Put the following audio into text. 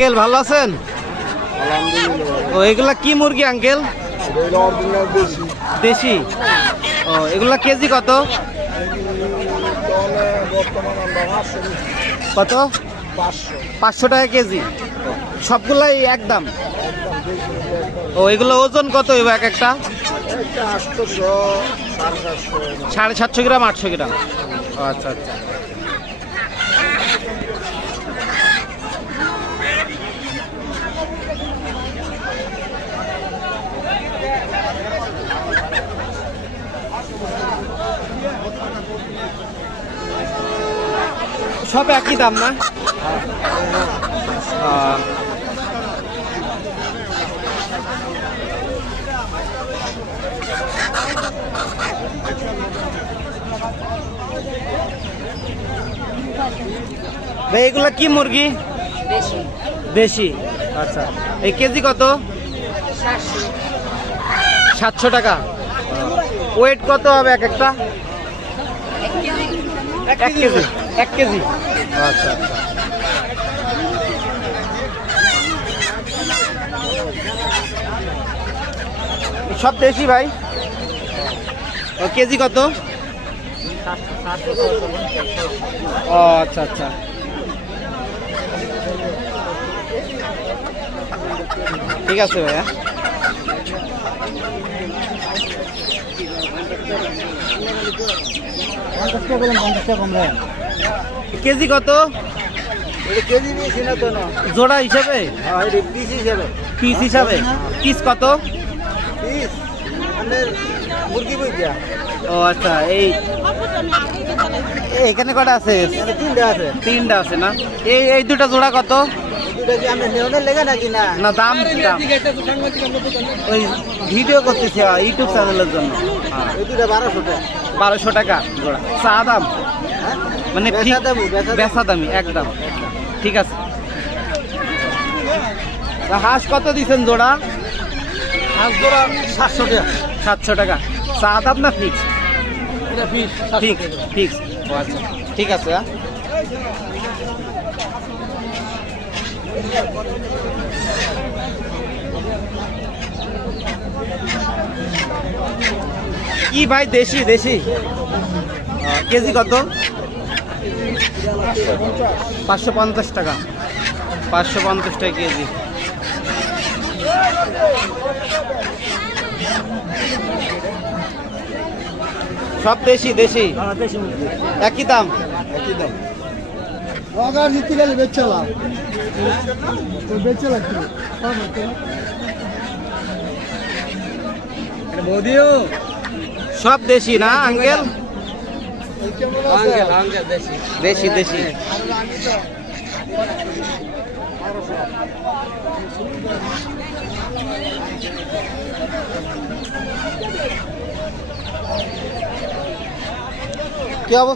Uncle ভালো আছেন? ও এগুলা কি মুরগি আঙ্কেল? দেশি। ও এগুলা কেজি কত? কত? 500 টাকা কেজি। সবগুলাই একদম? ও এগুলো ওজন কত এক একটা? 750 গ্রাম 800 গ্রাম। আচ্ছা আচ্ছা। সব একই দাম না? ভাই এগুলা কি মুরগি? দেশি। আচ্ছা এই কেজি কত? 700 টাকা। ওয়েট কত হবে এক একটা? 1 কেজি। 1 কেজি। আচ্ছা আচ্ছা। সব দেশি ভাই? ও কেজি কত? ও আচ্ছা আচ্ছা। ঠিক আছে ভাইয়া। কেজি কত? কেজি নিয়েছি না তো না, জোড়া হিসাবে? পিস হিসাবে। পিস হিসাবে? পিস কত? পিস আমাদের মুরগি বইটা। ও আচ্ছা। এইখানে কটা আছে? 3টা আছে। 3টা আছে না? এই দুটা জোড়া কত? দুটা কি আমরা নেওয়ার লেগে নাকি না? না দাম দাম ওই ভিডিও করতেছি ইউটিউব চ্যানেলের জন্য। এই দুটা 1200 টাকা। 1200 টাকা জোড়া। চা দাম মানে বেচা দামি একদম। ঠিক আছে। হাঁস কত দিচ্ছেন জোড়া? হাঁস জোড়া 700 টাকা। 700 টাকা। চা দাম না ফিক্স? এটা ফিক্স। Fix fix. ও আচ্ছা ঠিক আছে। কি ভাই দেশি? দেশি কেজি কত? 550 টাকা। 550 টাকা কেজি। সব দেশি? দেশি একই দাম? একই দাম। অগার নীতি গেলে বেচলাম তো বেচলা কি বৌদিও সব দেশি না আঙ্কেল? দেশি দেশি দেশি। কি অবস্থা?